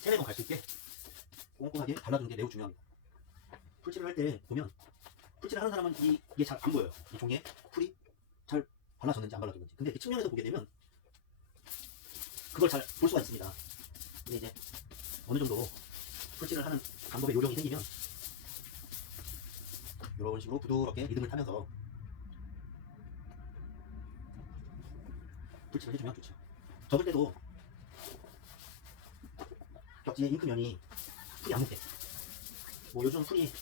세네 번 갈 수 있게 꼼꼼하게 발라주는 게 매우 중요합니다. 풀칠을 할 때 보면 풀칠을 하는 사람은 이게 잘 안 보여요. 이 종이에 풀이 잘 발라졌는지 안 발라졌는지. 근데 이렇게 측면에서 보게 되면 그걸 잘 볼 수가 있습니다. 근데 이제 어느 정도 풀칠을 하는 방법의 요령이 생기면 이런 식으로 부드럽게 리듬을 타면서 풀칠을 해주면 좋죠. 접을 때도 벽지에 잉크면이 풀이 안 묻게, 뭐 요즘 풀이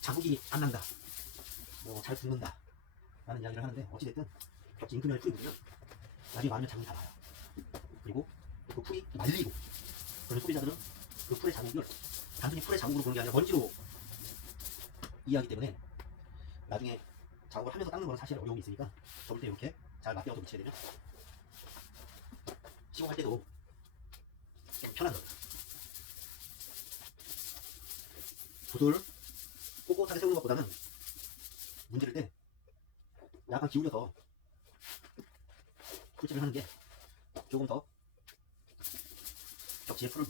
자국이 안 난다, 뭐 잘 붙는다 라는 이야기를 하는데, 어찌됐든 벽지 잉크면에 풀이 묻으면 나중에 많으면 자국이 다 나요. 그리고 그 풀이 말리고, 그런 소비자들은 그 풀의 자국을 단순히 풀의 자국으로 보는 게 아니라 먼지로 이해하기 때문에 나중에 작업을 하면서 닦는 건 사실 어려움이 있으니까 접을 때 이렇게 잘 맞대어서 묻히게 되면 시공할 때도 좀 편하더라고요. 붓을 꼿꼿하게 세우는 것보다는 문지를 때 약간 기울여서 풀칠을 하는 게 조금 더 벽지에 풀을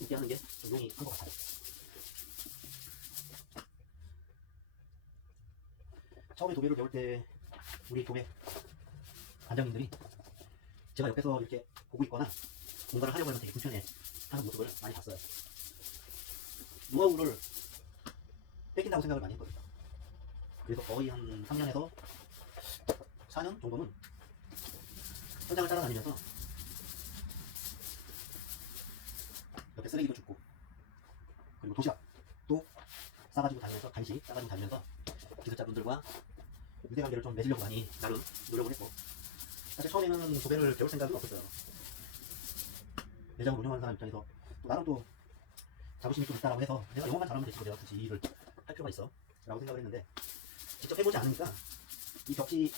있게 하는 게 좀 용이한 것 같아요. 처음에 도배를 배울 때 우리 도배 관장님들이 제가 옆에서 이렇게 보고 있거나 뭔가를 하려고 하면 되게 불편해 하는 모습을 많이 봤어요. 노하우를 뺏긴다고 생각을 많이 했거든요. 그래서 거의 한 3년에서 4년 정도는 현장을 따라다니면서 옆에 쓰레기도 줍고, 그리고 도시락도 싸가지고 다니면서, 간식 싸가지고 다니면서 기술자분들과 유대관계를 좀 맺으려고 많이 나름 노력을 했고, 사실 처음에는 도배를 배울 생각은 없었어요. 매장을 운영하는 사람 입장에서 또 나름 또 자부심이 좀 있다라고 해서 내가 영어만 잘하면 되지 내가 굳이 이 일을 할 필요가 있어 라고 생각을 했는데, 직접 해보지 않으니까 이 벽지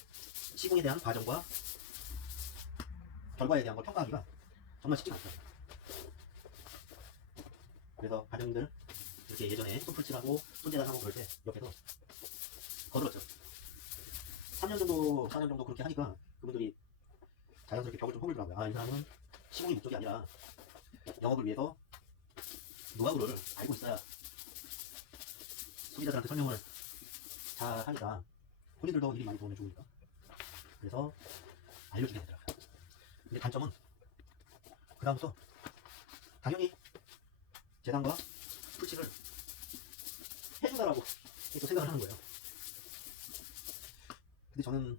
시공에 대한 과정과 결과에 대한 걸 평가하기가 정말 쉽지가 않더라고요. 그래서 과장님들 이렇게 예전에 손풀칠하고 손재단하고 그럴 때 옆에서 거들었죠. 3년 정도 4년 정도 그렇게 하니까 그분들이 자연스럽게 벽을 좀 허물더라고요. 아, 이 사람은 시공이 목적이 아니라 영업을 위해서 노하우를 알고 있어야 소비자들한테 설명을 잘 하니까 본인들도 일이 많이 도움을 주니까, 그래서 알려주게 되더라고요. 근데 단점은 그 다음부터 당연히 재단과 풀칠을 해준다라고 또 생각을 하는 거예요. 근데 저는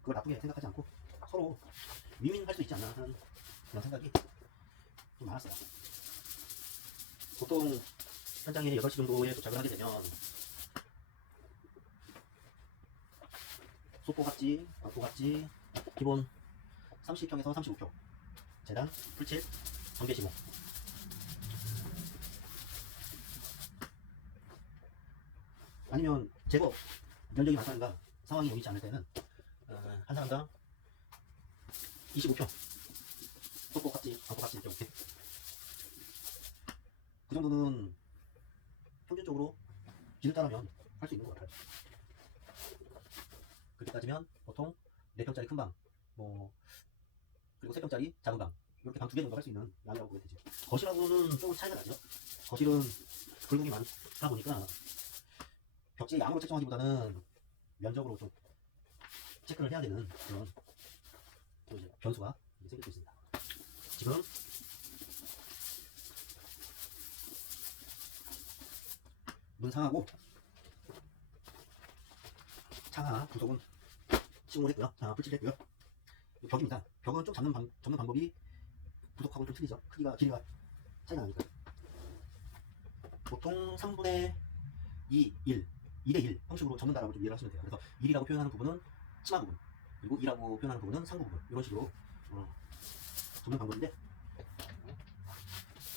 그걸 나쁘게 생각하지 않고 서로 윈윈할 수 있지 않나 하는 그런 생각이 좀 많았어요. 보통 현장에 8시 정도에 도착을 하게 되면 소포같지, 광포같지, 기본 30평에서 35평 재단, 풀칠, 전개 시공, 아니면 제법 면적이 많다든가 상황이 여의치 않을 때는 한 사람당 25평 소포같지, 광포같지 이렇게 그 정도는 평균적으로 기술 따르면 할 수 있는 것 같아요. 그렇게 따지면 보통 4평짜리 큰 방, 뭐 그리고 3평짜리 작은 방, 이렇게 방 2개 정도 할 수 있는 양이라고 보면 되죠. 거실하고는 좀 차이가 나죠. 거실은 굴곡이 많다 보니까 벽지의 양으로 책정하기보다는 면적으로 좀 체크를 해야 되는 그런 또 이제 변수가 생길 수 있습니다. 지금 문 상하고 창하 구석은 시공을 했고요. 자, 풀칠을 했고요. 벽입니다. 벽은 좀 접는 방법이 부속하고는 좀 틀리죠. 길이가 차이가 나니까. 보통 3분의 2, 1, 2대 1 형식으로 접는다라고 좀 이해를 하시면 돼요. 그래서 1이라고 표현하는 부분은 치마 부분, 그리고 2라고 표현하는 부분은 상부 부분, 이런 식으로 접는 방법인데,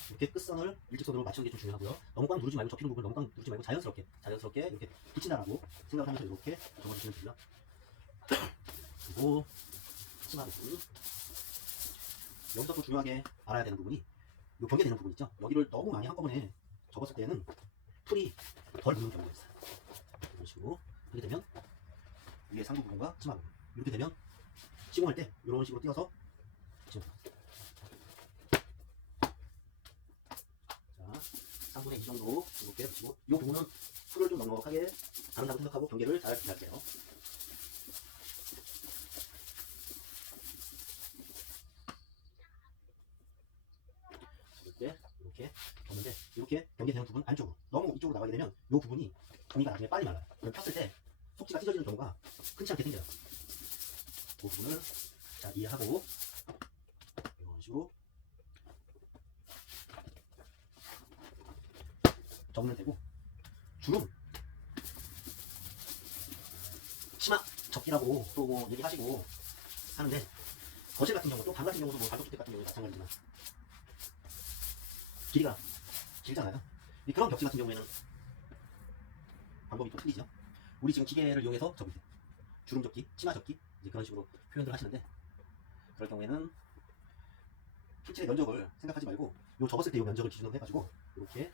이렇게 끝선을 일직선으로 맞추는 게 좀 중요하고요. 너무 꽉 누르지 말고, 접히는 부분 너무 꽉 누르지 말고 자연스럽게 이렇게 붙인다라고 생각을 하면서 이렇게 접어주시면 되고요. 그리고 치마 부분, 여기서 또 중요하게 알아야 되는 부분이 이 경계되는 부분 있죠. 여기를 너무 많이 한꺼번에 접었을 때는 풀이 덜 붙는 경우가 있어요. 이런 식으로 하게 되면 위에 상부 부분과 치마 부분, 이렇게 되면 시공할 때 이런 식으로 띄어서 붙이면 돼요. 3분의 2 정도 이렇게 붙이고 이 부분은 풀을 좀 넉넉하게 바른다고 생각하고 경계를 잘 기할게요. 이렇게 줬는데 이렇게 경계되는 부분 안쪽으로 너무 이쪽으로 나가게 되면 이 부분이 종이가 나중에 빨리 말라요. 그럼 폈을 때 속지가 찢어지는 경우가 흔치 않게 생겨요. 그 부분을 자 이해하고 이런 식으로 접으면 되고 주름 치마 접기라고 또 뭐 얘기하시고 하는데 거실 같은 경우도 방 같은 경우도 뭐 단독주택 같은 경우도 마찬가지지만 길이가 길잖아요. 그런 벽지 같은 경우에는 방법이 또 틀리죠. 우리 지금 기계를 이용해서 접을 때 주름 접기, 치마 접기 이제 그런 식으로 표현을 하시는데 그럴 경우에는 필체의 면적을 생각하지 말고 요 접었을 때 요 면적을 기준으로 해가지고 이렇게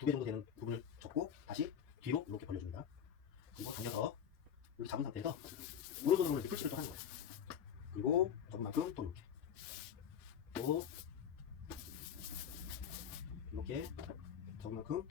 2개 정도 되는 부분을 접고 다시 뒤로 이렇게 벌려줍니다. 그리고 당겨서 이렇게 잡은 상태에서 오른손으로 이렇게 풀칠을 또 하는 거예요. 그리고 접은 만큼 또 이렇게 또 이렇게 접은 만큼